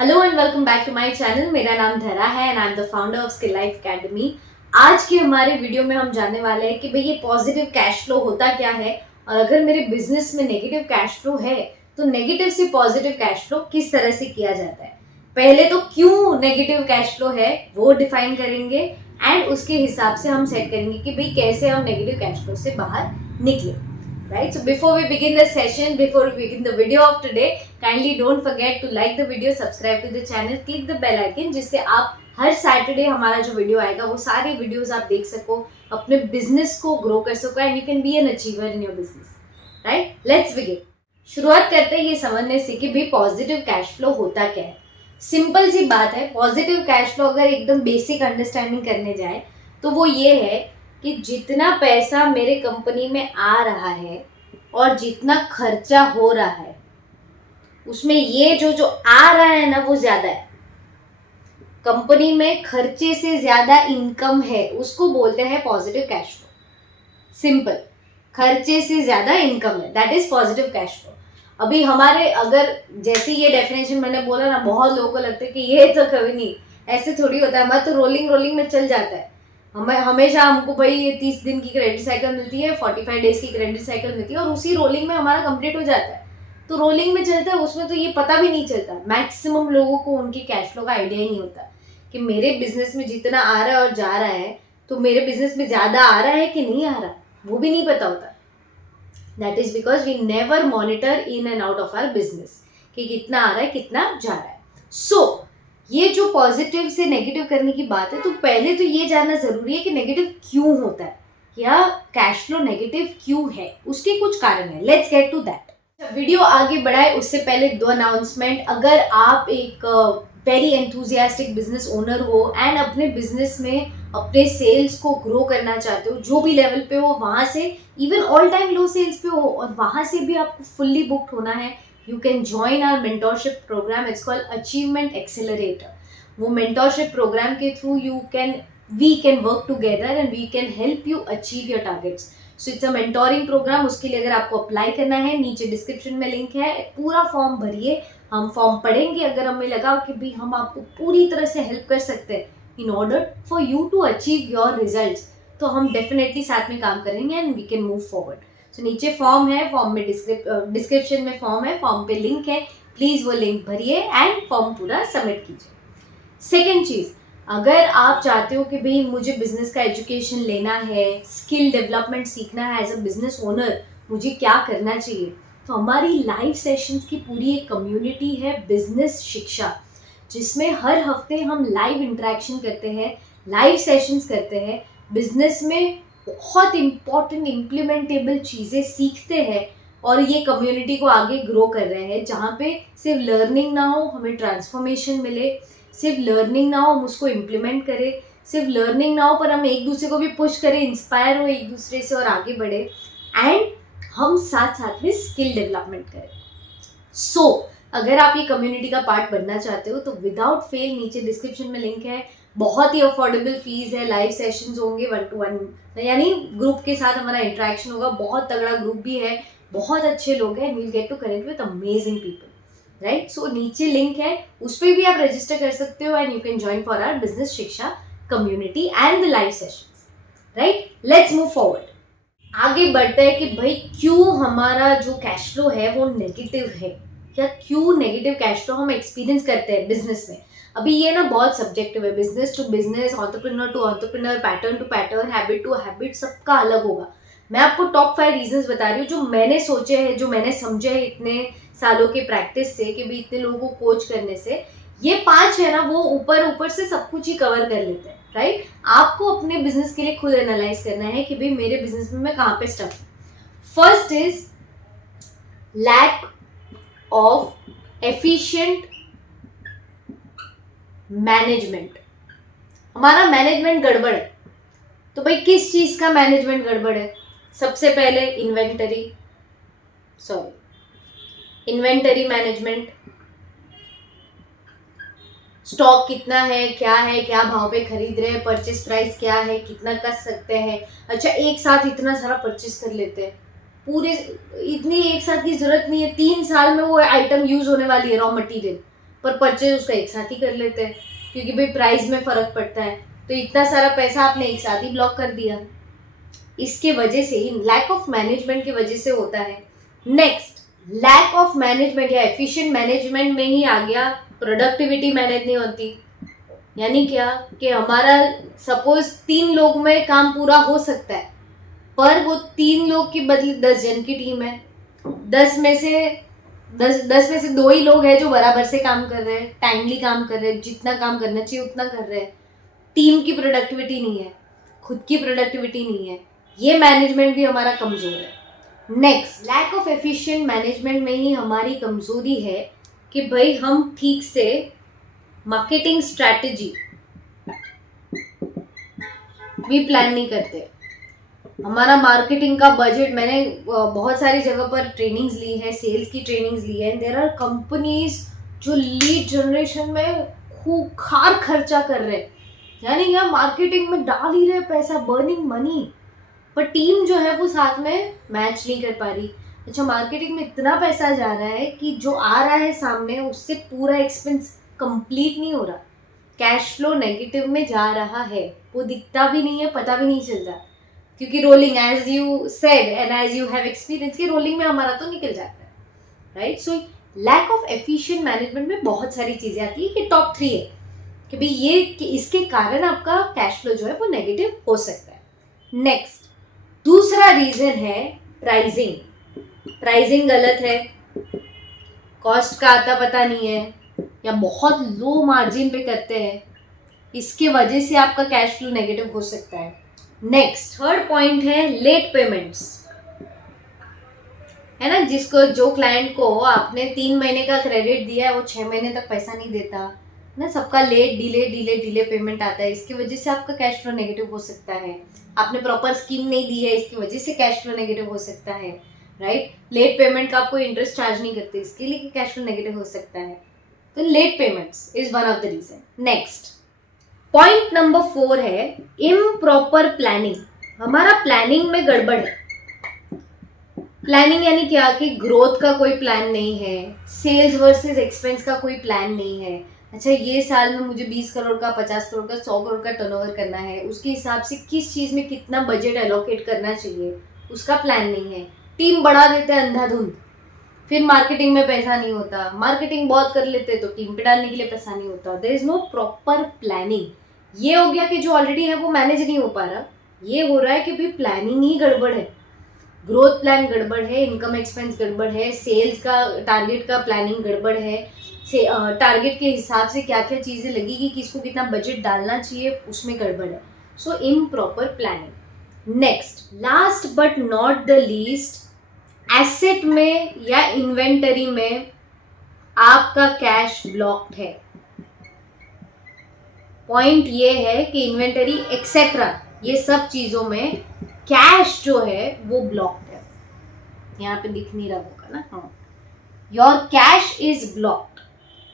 Hello and welcome back to my channel. मेरा नाम धरा है and I am the founder of skill life academy. आज के हमारे वीडियो में हम जानने वाले हैं कि भाई ये पॉजिटिव कैश फ्लो होता क्या है, और अगर मेरे बिजनेस में नेगेटिव कैश फ्लो है तो नेगेटिव से पॉजिटिव कैश फ्लो किस तरह से किया जाता है। पहले तो क्यों नेगेटिव कैश फ्लो है वो डिफाइन करेंगे एंड उसके हिसाब से हम सेट करेंगे कि भाई कैसे हम नेगेटिव कैश फ्लो से बाहर निकले। Right, so before we begin the session, before we begin the video of today, kindly don't forget to like the video, subscribe to the channel, click the bell icon जिससे आप हर Saturday हमारा जो video आएगा वो सारे videos आप देख सको, अपने बिजनेस को ग्रो कर सको and you can be an achiever in your business. Right, let's begin. शुरुआत करते हैं ये समझने से कि भाई पॉजिटिव कैश फ्लो होता क्या है। सिंपल सी बात है, पॉजिटिव कैश फ्लो अगर एकदम बेसिक अंडरस्टैंडिंग करने जाए तो वो ये है कि जितना पैसा मेरे कंपनी में आ रहा है और जितना खर्चा हो रहा है उसमें ये जो आ रहा है ना वो ज्यादा है। कंपनी में खर्चे से ज्यादा इनकम है, उसको बोलते हैं पॉजिटिव कैश फ्लो। सिंपल, खर्चे से ज्यादा इनकम है, that is positive cash flow. अभी हमारे अगर जैसे ये डेफिनेशन मैंने बोला ना, बहुत लोगों को लगता है कि ये तो कभी नहीं, ऐसे थोड़ी होता है। हमारा तो रोलिंग में चल जाता है। हमेशा हमको भाई 30 दिन की क्रेडिट साइकिल मिलती है, 45 डेज की क्रेडिट साइकिल मिलती है और उसी रोलिंग में हमारा कंप्लीट हो जाता है। तो रोलिंग में चलता है, उसमें तो ये पता भी नहीं चलता। मैक्सिमम लोगों को उनके कैश फ्लो का आइडिया ही नहीं होता कि मेरे बिजनेस में जितना आ रहा है और जा रहा है तो मेरे बिजनेस में ज़्यादा आ रहा है कि नहीं आ रहा, वो भी नहीं पता होता। That is because we never monitor in and out of our business कि कितना आ रहा है कितना जा रहा है। सो ये जो पॉजिटिव से नेगेटिव करने की बात है, तो पहले तो ये जानना जरूरी है कि नेगेटिव क्यों होता है या कैश फ्लो नेगेटिव क्यों है, उसके कुछ कारण है। Let's get to that. Video आगे बढ़ाए उससे पहले दो अनाउंसमेंट। अगर आप एक वेरी एंथुजियास्टिक बिजनेस ओनर हो एंड अपने बिजनेस में अपने सेल्स को ग्रो करना चाहते हो, जो भी लेवल पे हो वहां से, इवन ऑल टाइम लो सेल्स पे हो और वहां से भी आपको फुल्ली बुक्ड होना है, you can join our mentorship program. It's called Achievement Accelerator. वो mentorship program के through we can work together and we can help you achieve your targets. So it's a mentoring program. उसके लिए अगर आपको apply करना है, नीचे description में लिंक है, पूरा फॉर्म भरिए। हम फॉर्म पढ़ेंगे, अगर हमें लगा कि भी हम आपको पूरी तरह से हेल्प कर सकते हैं in order for you to achieve your results, तो हम डेफिनेटली साथ में काम करेंगे and we can move forward. तो नीचे फॉर्म है, फॉर्म में डिस्क्रिप्शन में फॉर्म है, फॉर्म पे लिंक है, प्लीज वो लिंक भरिए एंड फॉर्म पूरा सबमिट कीजिए। सेकेंड चीज, अगर आप चाहते हो कि भाई मुझे बिजनेस का एजुकेशन लेना है, स्किल डेवलपमेंट सीखना है एज अ बिजनेस ओनर, मुझे क्या करना चाहिए, तो हमारी लाइव सेशंस की पूरी एक कम्युनिटी है बिजनेस शिक्षा, जिसमें हर हफ्ते हम लाइव इंटरेक्शन करते हैं, लाइव सेशंस करते हैं, बिजनेस में बहुत इंपॉर्टेंट इम्प्लीमेंटेबल चीज़ें सीखते हैं और ये कम्युनिटी को आगे ग्रो कर रहे हैं, जहाँ पे सिर्फ लर्निंग ना हो, हमें ट्रांसफॉर्मेशन मिले। सिर्फ लर्निंग ना हो, हम उसको इम्प्लीमेंट करें। सिर्फ लर्निंग ना हो पर हम एक दूसरे को भी पुश करें, इंस्पायर हो एक दूसरे से और आगे बढ़े, एंड हम साथ साथ में स्किल डेवलपमेंट करें। सो अगर आप ये कम्युनिटी का पार्ट बनना चाहते हो तो विदाउट फेल नीचे डिस्क्रिप्शन में लिंक है। बहुत ही अफोर्डेबल फीस है, लाइव सेशंस होंगे 1-to-1, यानी ग्रुप के साथ हमारा इंटरेक्शन होगा। बहुत तगड़ा ग्रुप भी है, बहुत अच्छे लोग हैं, we'll get to connect with amazing people. Right, so नीचे लिंक है, उस पर भी आप रजिस्टर कर सकते हो and you can join for our business Shiksha community and the live sessions. Right, let's move forward. आगे बढ़ते हैं कि भाई क्यों हमारा जो कैश फ्लो है वो नेगेटिव है, या क्यों नेगेटिव कैश फ्लो हम एक्सपीरियंस करते हैं बिजनेस में। अभी ये ना बहुत सब्जेक्टिव है, business to business, entrepreneur to entrepreneur, pattern to pattern, habit to habit, सबका अलग होगा। मैं आपको टॉप 5 रीजंस बता रही हूँ जो मैंने सोचे हैं, जो मैंने समझे हैं इतने सालों के प्रैक्टिस से, कि भी इतने लोगों को कोच करने से। ये 5 है ना, वो ऊपर से सब कुछ ही कवर कर लेते हैं। राइट, आपको अपने बिजनेस के लिए खुद एनालाइज करना है कि भाई मेरे बिजनेस में मैं कहाँ पे स्टक हूँ। First is lack of efficient management. हमारा मैनेजमेंट गड़बड़ है। तो भाई किस चीज का मैनेजमेंट गड़बड़ है? सबसे पहले इन्वेंटरी मैनेजमेंट। स्टॉक कितना है, क्या भाव पे खरीद रहे हैं, परचेस प्राइस क्या है, कितना कर सकते हैं। अच्छा, एक साथ इतना सारा परचेस कर लेते हैं, पूरे इतनी एक साथ की जरूरत नहीं है, 3 साल में वो आइटम यूज होने वाली है, रॉ मटेरियल। पर परचेज उसका एक साथ ही कर लेते हैं, क्योंकि भाई प्राइस में फ़र्क पड़ता है। तो इतना सारा पैसा आपने एक साथ ही ब्लॉक कर दिया। इसके वजह से ही लैक ऑफ मैनेजमेंट की वजह से होता है। नेक्स्ट, लैक ऑफ मैनेजमेंट या एफिशिएंट मैनेजमेंट में ही आ गया प्रोडक्टिविटी मैनेज नहीं होती। यानी क्या कि हमारा सपोज 3 लोग में काम पूरा हो सकता है, पर वो 3 लोग के बदले 10 जन की टीम है। 10 में से 2 ही लोग हैं जो बराबर से काम कर रहे हैं, टाइमली काम कर रहे हैं, जितना काम करना चाहिए उतना कर रहे हैं। टीम की प्रोडक्टिविटी नहीं है, खुद की प्रोडक्टिविटी नहीं है। ये मैनेजमेंट भी हमारा कमज़ोर है। Next, lack of efficient management में ही हमारी कमज़ोरी है कि भाई हम ठीक से मार्केटिंग स्ट्रैटेजी भी प्लान नहीं करते। हमारा मार्केटिंग का बजट, मैंने बहुत सारी जगह पर ट्रेनिंग्स ली है, सेल्स की ट्रेनिंग्स ली है। देयर आर कंपनीज जो लीड जनरेशन में खूंखार खर्चा कर रहे हैं, यानी यहाँ मार्केटिंग में डाल ही रहे पैसा, बर्निंग मनी, पर टीम जो है वो साथ में मैच नहीं कर पा रही। अच्छा, मार्केटिंग में इतना पैसा जा रहा है कि जो आ रहा है सामने उससे पूरा एक्सपेंस कंप्लीट नहीं हो रहा, कैश फ्लो नेगेटिव में जा रहा है, वो दिखता भी नहीं है, पता भी नहीं चलता, क्योंकि rolling, as you said and as you have experience, कि रोलिंग में हमारा तो निकल जाता है, right. So lack of efficient management में बहुत सारी चीज़ें आती है कि टॉप 3 है कि भाई ये कि इसके कारण आपका कैश फ्लो जो है वो नेगेटिव हो सकता है। नेक्स्ट, दूसरा रीजन है प्राइसिंग। प्राइसिंग गलत है, कॉस्ट का आता पता नहीं है, या बहुत लो मार्जिन पे करते हैं, इसकी वजह से आपका कैश फ्लो नेगेटिव हो सकता है। नेक्स्ट, थर्ड पॉइंट है लेट पेमेंट्स, है ना। जो क्लाइंट को आपने 3 महीने का क्रेडिट दिया है वो 6 महीने तक पैसा नहीं देता ना, सबका लेट डिले पेमेंट आता है, इसकी वजह से आपका कैश फ्लो नेगेटिव हो सकता है। आपने प्रॉपर स्कीम नहीं दी है, इसकी वजह से कैश फ्लो नेगेटिव हो सकता है, राइट। लेट पेमेंट का आपको इंटरेस्ट चार्ज नहीं करते, इसके लिए कैश फ्लो नेगेटिव हो सकता है। तो late payments is one of the reason. Next, point number 4 है इम्प्रॉपर प्लानिंग। हमारा प्लानिंग में गड़बड़ है। प्लानिंग यानी क्या कि ग्रोथ का कोई प्लान नहीं है, सेल्स वर्सेस एक्सपेंस का कोई प्लान नहीं है। अच्छा, ये साल में मुझे 20 करोड़ का, 50 करोड़ का, 100 करोड़ का टर्नओवर करना है, उसके हिसाब से किस चीज़ में कितना बजट एलोकेट करना चाहिए उसका प्लान नहीं है। टीम बढ़ा देते हैं अंधाधुंध, फिर मार्केटिंग में पैसा नहीं होता, मार्केटिंग बहुत कर लेते तो टीम पे डालने के लिए पैसा नहीं होता। There is no proper planning. ये हो गया कि जो ऑलरेडी है वो मैनेज नहीं हो पा रहा, ये हो रहा है कि भाई प्लानिंग ही गड़बड़ है, ग्रोथ प्लान गड़बड़ है, इनकम एक्सपेंस गड़बड़ है, सेल्स का टारगेट का प्लानिंग गड़बड़ है, टारगेट के हिसाब से क्या क्या चीज़ें लगेगी, किसको कितना बजट डालना चाहिए, उसमें गड़बड़ है। So improper planning. Next, last but not the least, asset में या इन्वेंटरी में आपका कैश ब्लॉक्ड है। पॉइंट ये है कि इन्वेंटरी एक्सेट्रा ये सब चीज़ों में कैश जो है वो ब्लॉक्ड है। यहाँ पे दिख नहीं रहा होगा ना, हाँ, your cash is blocked.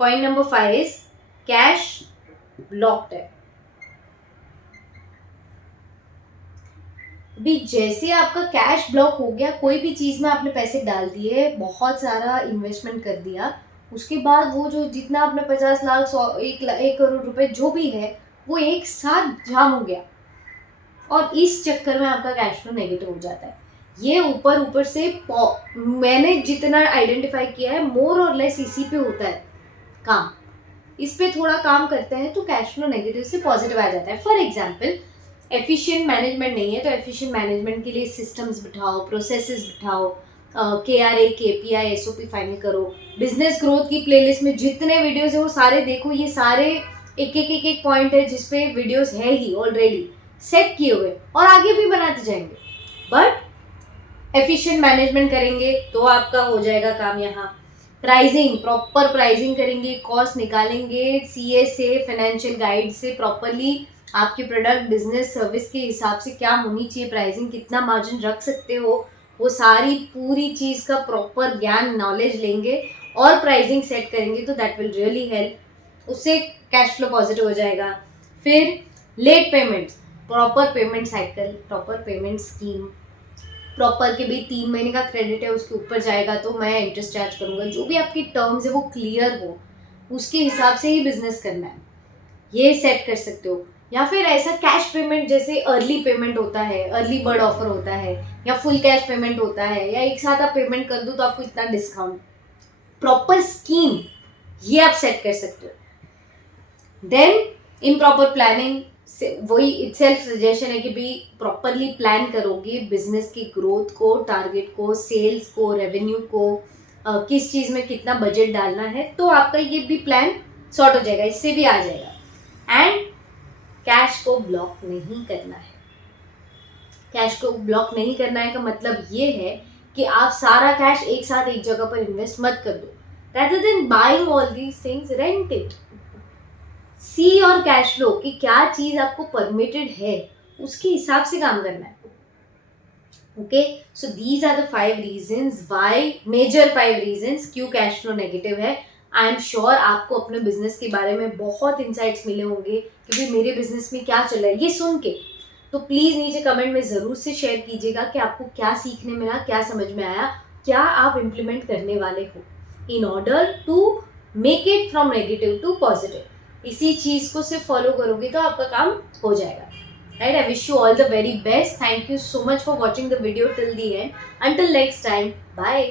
Point number 5 is cash blocked है। अभी जैसे आपका कैश ब्लॉक हो गया, कोई भी चीज़ में आपने पैसे डाल दिए, बहुत सारा इन्वेस्टमेंट कर दिया, उसके बाद वो जो जितना आपने 50 लाख 100 1 करोड़ रुपए जो भी है वो एक साथ जाम हो गया, और इस चक्कर में आपका कैश फ्लो नेगेटिव हो जाता है। ये ऊपर से मैंने जितना आइडेंटिफाई किया है मोर और लेस इसी पे होता है काम। इस पे थोड़ा काम करते हैं तो कैश फ्लो नेगेटिव से पॉजिटिव आ जाता है। फॉर एग्जाम्पल, एफिशिएंट मैनेजमेंट नहीं है तो एफिशिएंट मैनेजमेंट के लिए सिस्टम्स बिठाओ, प्रोसेसेस बिठाओ, KRA KPI SOP फाइनल करो, बिजनेस ग्रोथ की प्लेलिस्ट में जितने वीडियोस है वो सारे देखो। ये सारे एक पॉइंट है जिसपे वीडियोस है ही ऑलरेडी सेट किए हुए, और आगे भी बनाते जाएंगे। बट एफिशिएंट मैनेजमेंट करेंगे तो आपका हो जाएगा काम। यहाँ प्राइसिंग, प्रॉपर प्राइसिंग करेंगे, कॉस्ट निकालेंगे, CA से, फाइनेंशियल गाइड से प्रॉपरली आपके प्रोडक्ट, बिजनेस, सर्विस के हिसाब से क्या होनी चाहिए प्राइसिंग, कितना मार्जिन रख सकते हो, वो सारी पूरी चीज़ का प्रॉपर ज्ञान, नॉलेज लेंगे और प्राइसिंग सेट करेंगे तो दैट विल रियली हेल्प। उससे कैश फ्लो पॉजिटिव हो जाएगा। फिर late payments, proper payment cycle, proper payment scheme, proper के भी 3 महीने का क्रेडिट है उसके ऊपर जाएगा तो मैं इंटरेस्ट चार्ज करूँगा, जो भी आपकी टर्म्स है वो क्लियर हो, उसके हिसाब से ही बिजनेस करना है, ये सेट कर सकते हो। या फिर ऐसा कैश पेमेंट, जैसे अर्ली पेमेंट होता है, अर्ली बर्ड ऑफर होता है, या फुल कैश पेमेंट होता है, या एक साथ आप पेमेंट कर दो तो आपको इतना डिस्काउंट, प्रॉपर स्कीम ये आप सेट कर सकते हो। देन इन प्रॉपर प्लानिंग से वही इटसेल्फ सजेशन है कि भाई प्रॉपरली प्लान करोगे बिजनेस की ग्रोथ को, टारगेट को, सेल्स को, रेवेन्यू को, किस चीज में कितना बजट डालना है, तो आपका ये भी प्लान सॉर्ट हो जाएगा, इससे भी आ जाएगा। एंड कैश को ब्लॉक नहीं करना है। कैश को ब्लॉक नहीं करना है का मतलब ये है कि आप सारा कैश एक साथ एक जगह पर इन्वेस्ट मत कर दो। rather than buying all these things, rent it. सी और कैश फ्लो कि क्या चीज आपको परमिटेड है, उसके हिसाब से काम करना है। Okay, so these are the 5 reasons why, major 5 reasons क्यों कैश फ्लो नेगेटिव है। आई एम श्योर आपको अपने बिजनेस के बारे में बहुत इंसाइट्स मिले होंगे कि भाई मेरे बिजनेस में क्या चल रहा है ये सुन के। तो प्लीज नीचे कमेंट में जरूर से शेयर कीजिएगा कि आपको क्या सीखने मिला, क्या समझ में आया, क्या आप इम्प्लीमेंट करने वाले हो in order to make it from negative to positive. इसी चीज को सिर्फ फॉलो करोगे तो आपका काम हो जाएगा। Right, I wish you all the very best. Thank you so much for watching the video till the end. Until next time, bye.